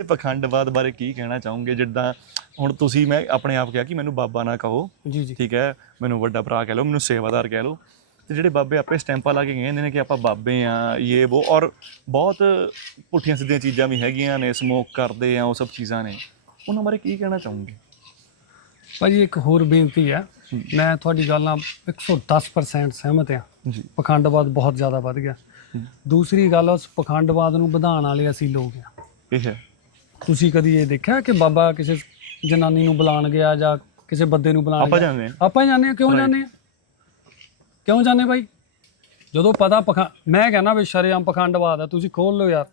ਇਹ ਪਖੰਡਵਾਦ ਬਾਰੇ ਕੀ ਕਹਿਣਾ ਚਾਹੋਗੇ? ਜਿੱਦਾਂ ਹੁਣ ਤੁਸੀਂ ਮੈਂ ਆਪਣੇ ਆਪ ਕਿਹਾ ਕਿ ਮੈਨੂੰ ਬਾਬਾ ਨਾ ਕਹੋ ਜੀ ਜੀ। ਠੀਕ ਹੈ? ਮੈਨੂੰ ਵੱਡਾ ਭਰਾ ਕਹਿ ਲਓ ਮੈਨੂੰ ਸੇਵਾਦਾਰ ਕਹਿ ਲਓ। ਤੇ ਜਿਹੜੇ ਬਾਬੇ ਆਪੇ ਸਟੈਂਪਾਂ ਲਾ ਕੇ ਗਏ ਨੇ ਕਿ ਆਪਾਂ ਬਾਬੇ ਆ ਇਹ ਉਹ ਔਰ ਬਹੁਤ ਪੁੱਠੀਆਂ ਸਿੱਧੀਆਂ ਚੀਜ਼ਾਂ ਵੀ ਹੈਗੀਆਂ ਨੇ ਸਮੋਕ ਕਰਦੇ ਆ ਉਹ ਸਭ ਚੀਜ਼ਾਂ ਨੇ। ਉਹਨਾਂ ਬਾਰੇ ਕੀ ਕਹਿਣਾ ਚਾਹੋਗੇ? ਭਾਜੀ ਇੱਕ ਹੋਰ ਬੇਨਤੀ ਹੈ। ਮੈਂ ਤੁਹਾਡੀ ਗੱਲ ਨਾਲ 110% ਸਹਿਮਤ ਹਾਂ ਜੀ। ਪਖੰਡਵਾਦ ਬਹੁਤ ਜ਼ਿਆਦਾ ਵੱਧ ਗਿਆ। ਦੂਸਰੀ ਗੱਲ ਉਸ ਪਖੰਡਵਾਦ ਨੂੰ ਵਧਾਉਣ ਵਾਲੇ ਅਸੀਂ ਲੋਕ ਆ। ਇਹ ਹੈ। ਤੁਸੀਂ ਕਦੀ ਇਹ ਦੇਖਿਆ ਕਿ ਬਾਬਾ ਕਿਸੇ ਜਨਾਨੀ ਨੂੰ ਬੁਲਾਣ ਗਿਆ ਜਾਂ ਕਿਸੇ ਬੰਦੇ ਨੂੰ ਬੁਲਾਣ ਆਪਾਂ ਗਿਆ? ਜਾਂਦੇ ਆ। ਆਪਾਂ ਹੀ ਜਾਂਦੇ ਹਾਂ ਕਿਉਂ. ਜਾਂਦੇ ਹਾਂ ਕਿਉਂ ਜਾਂਦੇ ਭਾਈ ਜਦੋਂ ਪਤਾ ਪਖਾ ਮੈਂ ਕਹਿੰਦਾ ਵੀ ਸ਼ਰੇਆਮ ਪਖੰਡਵਾਦ ਆ ਤੁਸੀਂ ਖੋਲ ਲਓ ਯਾਰ।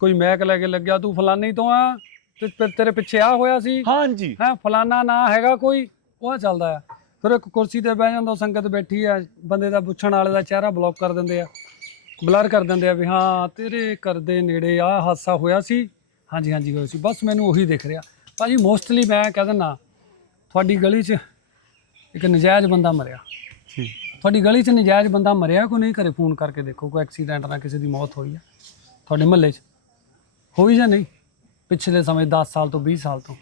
ਕੋਈ ਮੈਕ ਲੈ ਕੇ ਲੱਗਿਆ ਤੂੰ ਫਲਾਨੀ ਤੋਂ ਆ ਤੇ ਫਿਰ ਤੇਰੇ ਪਿੱਛੇ ਆ ਹੋਇਆ ਸੀ। ਹਾਂਜੀ। ਹੈ ਫਲਾਨਾ ਨਾ ਹੈਗਾ ਕੋਈ ਉਹ ਚੱਲਦਾ ਆ। ਫਿਰ ਇੱਕ ਕੁਰਸੀ ਤੇ ਬਹਿ ਜਾਂਦਾ ਸੰਗਤ ਬੈਠੀ ਆ ਬੰਦੇ ਦਾ ਪੁੱਛਣ ਵਾਲੇ ਦਾ ਚਿਹਰਾ ਬਲੌਕ ਕਰ ਦਿੰਦੇ ਆ। ਬਲਰ ਕਰ ਦਿੰਦੇ ਆ ਵੀ ਹਾਂ ਤੇਰੇ ਘਰ ਦੇ ਨੇੜੇ ਆ ਹਾਦਸਾ ਹੋਇਆ ਸੀ। ਹਾਂਜੀ ਹਾਂਜੀ ਹੋਇਆ ਸੀ ਬਸ ਮੈਨੂੰ ਉਹੀ ਦਿਖ ਰਿਹਾ। ਭਾਜੀ ਮੋਸਟਲੀ ਮੈਂ ਕਹਿ ਦਿੰਦਾ ਤੁਹਾਡੀ ਗਲੀ 'ਚ ਇੱਕ ਨਜਾਇਜ਼ ਬੰਦਾ ਮਰਿਆ। ਜੀ। ਤੁਹਾਡੀ ਗਲੀ 'ਚ ਨਜਾਇਜ਼ ਬੰਦਾ ਮਰਿਆ ਕੋਈ ਨਹੀਂ? ਘਰੇ ਫੋਨ ਕਰਕੇ ਦੇਖੋ ਕੋਈ ਐਕਸੀਡੈਂਟ ਨਾਲ ਕਿਸੇ ਦੀ ਮੌਤ ਹੋਈ ਆ ਤੁਹਾਡੇ ਮਹੱਲੇ 'ਚ। ਹੋਈ ਜਾਂ ਨਹੀਂ? ਪਿਛਲੇ ਸਮੇਂ 10 ਸਾਲ ਤੋਂ 20 ਸਾਲ ਤੋਂ।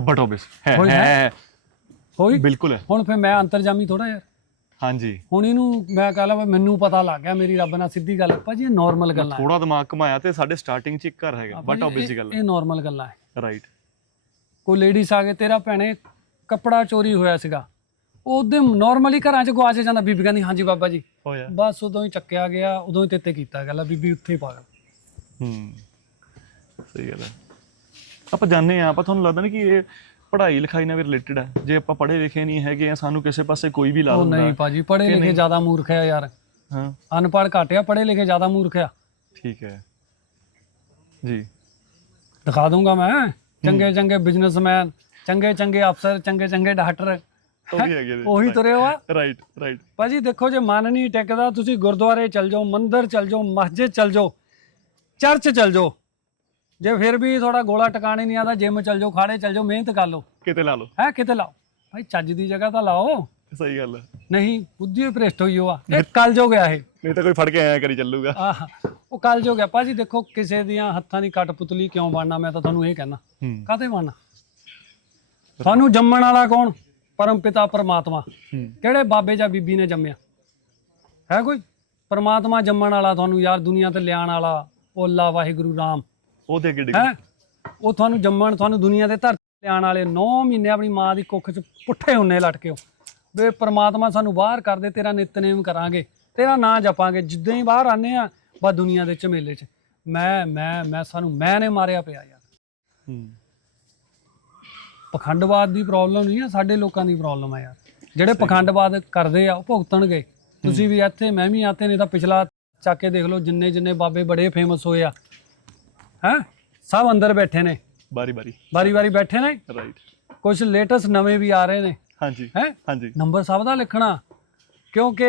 ਬਟ ਆਬਵੀਅਸ ਹੈ ਹੋਈ ਹੈ? ਹੈ। ਹੋਈ? ਬਿਲਕੁਲ ਹੈ। ਹੁਣ ਫਿਰ ਮੈਂ ਅੰਤਰਜਾਮੀ ਥੋੜਾ ਯਾਰ। ਹਾਂਜੀ। ਹੁਣ ਇਹਨੂੰ ਮੈਂ ਕਹ ਲਾ ਮੈਨੂੰ ਪਤਾ ਲੱਗ ਗਿਆ ਮੇਰੀ ਰੱਬ ਨਾਲ ਸਿੱਧੀ ਗੱਲ। ਭਾਜੀ ਇਹ ਨਾਰਮਲ ਗੱਲਾਂ ਹੈ ਥੋੜਾ ਦਿਮਾਗ ਘਮਾਇਆ ਤੇ ਸਾਡੇ ਸਟਾਰਟਿੰਗ ਚ ਇੱਕ ਘਰ ਹੈਗਾ ਬਟ ਆਬਵੀਅਸ ਗੱਲ ਇਹ ਨਾਰਮਲ ਗੱਲਾਂ ਹੈ ਰਾਈਟ ਕੋਈ ਲੇਡੀਜ਼ ਆ ਕੇ ਤੇਰਾ ਭੈਣੇ ਕੱਪੜਾ ਚੋਰੀ ਹੋਇਆ ਸੀਗਾ। ਉਹਦੇ ਨਾਰਮਲੀ ਘਰਾਂ 'ਚ ਗਵਾਚ ਜਾਂਦਾ ਬੀਬੀ ਕਹਿੰਦੀ ਹਾਂਜੀ ਬਾਬਾ ਜੀ। ਹੋਇਆ ਬਸ ਉਦੋਂ ਹੀ ਚੱਕਿਆ ਗਿਆ ਉਦੋਂ ਹੀ ਤੇਤੇ ਕੀਤਾ ਗੱਲ ਬੀਬੀ ਉੱਥੇ ਹੀ ਪਾਗਲ ਹੂੰ। ਸਹੀ ਗੱਲ ਹੈ ਆਪਾਂ ਜਾਣਦੇ ਆ ਆਪਾਂ ਤੁਹਾਨੂੰ ਲੱਗਦਾ ਨਹੀਂ ਕਿ ਇਹ ਪੜ੍ਹਾਈ ਲਿਖਾਈ ਨਾਲ ਵੀ ਰਿਲੇਟਡ ਹੈ ਜੇ ਆਪਾਂ ਪੜ੍ਹੇ ਲਿਖੇ ਨਹੀਂ ਹੈਗੇ ਆ ਸਾਨੂੰ ਕਿਸੇ ਪਾਸੇ ਕੋਈ ਵੀ ਲਾ ਉਹ ਦਿੰਦਾ। ਨਹੀਂ ਭਾਜੀ ਪੜ੍ਹੇ ਲਿਖੇ ਜ਼ਿਆਦਾ ਮੂਰਖ ਆ ਯਾਰ। ਹਾਂ। ਅਨਪੜ੍ਹ ਘੱਟ ਆ ਪੜ੍ਹੇ ਲਿਖੇ ਜ਼ਿਆਦਾ ਮੂਰਖ ਆ। ਠੀਕ ਹੈ। ਜੀ। ਦਿਖਾ ਦੂੰਗਾ ਮੈਂ। ਚੰਗੇ ਚੰਗੇ ਬਿਜ਼ਨਸਮੈਨ ਚੰਗੇ ਚੰਗੇ ਅਫਸਰ ਚੰਗੇ ਚੰਗੇ ਡਾਕਟਰ ਉਹ ਵੀ ਹੈਗੇ ਉਹੀ ਤੁਰੇ ਹੋ ਆ ਰਾਈਟ ਰਾਈਟ ਭਾਜੀ ਦੇਖੋ ਜੇ ਮਨ ਨਹੀਂ ਟਿਕਦਾ ਤੁਸੀਂ ਗੁਰਦੁਆਰੇ ਚਲ ਜਾਓ ਮੰਦਿਰ ਚਲ ਜਾਓ ਮਸਜਿਦ ਚਲ ਜਾਓ ਚਰਚ ਚਲ ਜਾਓ। ਜੇ ਫਿਰ ਵੀ ਥੋੜਾ ਗੋਲਾ ਟਿਕਾਣੇ ਨਹੀਂ ਆਦਾ ਜਿਮ ਚਲ ਜਾਓ ਖਾੜੇ ਚਲ ਜਾਓ ਮਿਹਨਤ ਕਰ ਲਓ। ਕਿਤੇ ਲਾ ਲਓ। ਹੈ ਕਿਤੇ ਲਾਓ। ਭਾਈ ਚੱਜ ਦੀ ਜਗ੍ਹਾ ਤਾਂ ਲਾਓ। ਸਹੀ ਗੱਲ ਹੈ ਨਹੀਂ ਬੁੱਧੀ ਭ੍ਰਿਸ਼ਟ ਹੋਈ ਹੋ ਆ। ਇਹ ਕੱਲ ਜੋ ਗਿਆ ਇਹ। ਨਹੀਂ ਤਾਂ ਕੋਈ ਫੜ ਕੇ ਆਇਆ ਕਰੀ ਚੱਲੂਗਾ। ਆਹ ਉਹ ਕੱਲ ਜੋ ਗਿਆ ਭਾਜੀ ਦੇਖੋ ਕਿਸੇ ਦੀਆਂ ਹੱਥਾਂ ਦੀ ਕਟਪੁਤਲੀ ਕਿਉਂ ਬਣਨਾ? ਮੈਂ ਤਾਂ ਤੁਹਾਨੂੰ ਇਹ ਕਹਿਣਾ। ਹੂੰ। ਕਾਹਤੇ ਬਣਨਾ? ਤੁਹਾਨੂੰ ਜੰਮਣ ਵਾਲਾ ਕੌਣ? ਪਰਮ ਪਿਤਾ ਪਰਮਾਤਮਾ। ਹੂੰ। ਕਿਹੜੇ ਬਾਬੇ ਜਾਂ ਬੀਬੀ ਨੇ ਜੰਮਿਆ? ਹੈ ਕੋਈ? ਪਰਮਾਤਮਾ ਜੰਮਣ ਵਾਲਾ ਤੁਹਾਨੂੰ ਯਾਰ ਦੁਨੀਆ ਤੇ ਲਿਆਉਣ ਵਾਲਾ। ਉਹ ਅੱਲਾ ਵਾਹਿਗੁਰੂ ਰਾਮ। ਉਹਦੇ ਅੱਗੇ ਡਿੱਗ ਹੈ? ਉਹ ਤੁਹਾਨੂੰ ਜੰਮਣ ਤੁਹਾਨੂੰ ਦੁਨੀਆ ਦੇ ਧਰਤੀ ਤੇ ਲਿਆਉਣ ਵਾਲੇ 9 ਮਹੀਨੇ ਆਪਣੀ ਮਾਂ ਦੀ ਕੁੱਖ 'ਚ ਪੁੱਠੇ ਹੁੰਨੇ ਲਟਕੇ ਹੋ ਵੇ ਪਰਮਾਤਮਾ ਸਾਨੂੰ ਬਾਹਰ ਕਰ ਦੇ ਤੇਰਾ ਨਿਤਨੇਮ ਕਰਾਂਗੇ ਤੇਰਾ ਨਾਂ ਜਪਾਂਗੇ ਜਿੱਦਾਂ ਹੀ ਬਾਹਰ ਆਨੇ ਆ ਬਾ ਦੁਨੀਆ ਦੇ ਝਮੇਲੇ 'ਚ। ਮੈਂ ਮੈਂ ਮੈਂ ਸਾਨੂੰ ਮੈਂ ਨੇ ਮਾਰਿਆ ਪਿਆ ਯਾਰ। ਹੂੰ। ਪਖੰਡਵਾਦ ਦੀ ਪ੍ਰੋਬਲਮ ਨਹੀਂ ਆ ਸਾਡੇ ਲੋਕਾਂ ਦੀ ਪ੍ਰੋਬਲਮ ਆ ਯਾਰ। ਜਿਹੜੇ ਪਖੰਡਵਾਦ ਕਰਦੇ ਆ ਉਹ ਭੁਗਤਣਗੇ। ਤੁਸੀਂ ਵੀ ਇੱਥੇ ਮੈਂ ਵੀ ਆਤੇ ਨਹੀਂ ਤਾਂ ਪਿਛਲਾ ਚੱਕ ਕੇ ਦੇਖ ਲਓ ਜਿੰਨੇ ਜਿੰਨੇ ਬਾਬੇ ਬੜੇ ਫੇਮਸ ਹੋਏ ਆ। ਹੈ? ਸਭ ਅੰਦਰ ਬੈਠੇ ਨੇ। ਬਾਰੀ ਬਾਰੀ। ਵਾਰੀ ਵਾਰੀ ਬੈਠੇ ਨੇ। ਰਾਈਟ ਕੁਝ ਲੇਟੈਸਟ ਨਵੇਂ ਵੀ ਆ ਰਹੇ ਨੇ। ਹਾਂਜੀ ਹੈ? ਹਾਂਜੀ। ਨੰਬਰ ਸਭ ਦਾ ਲਿਖਣਾ। ਕਿਉਂਕਿ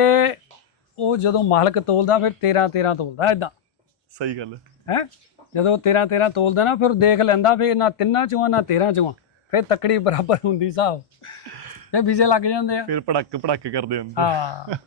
ਉਹ ਜਦੋਂ ਮਾਲਕ ਤੋਲਦਾ ਫਿਰ 13 13 ਤੋਲਦਾ ਐਦਾਂ ਸਹੀ ਗੱਲ ਹੈ। ਜਦੋਂ 13 13 ਤੋਲਦਾ ਨਾ ਫਿਰ ਦੇਖ ਲੈਂਦਾ ਫਿਰ ਨਾ ਤਿੰਨਾਂ ਚੋਂ ਨਾ 13 ਚੋਂ ਫਿਰ ਤੱਕੜੀ ਬਰਾਬਰ ਹੁੰਦੀ ਹਿਸਾਬ ਇਹ ਵੀਜ਼ੇ ਲੱਗ ਜਾਂਦੇ ਆ। ਫਿਰ ਪੜਕ ਪੜਕ ਕਰਦੇ ਹੁੰਦੇ ਹਾਂ।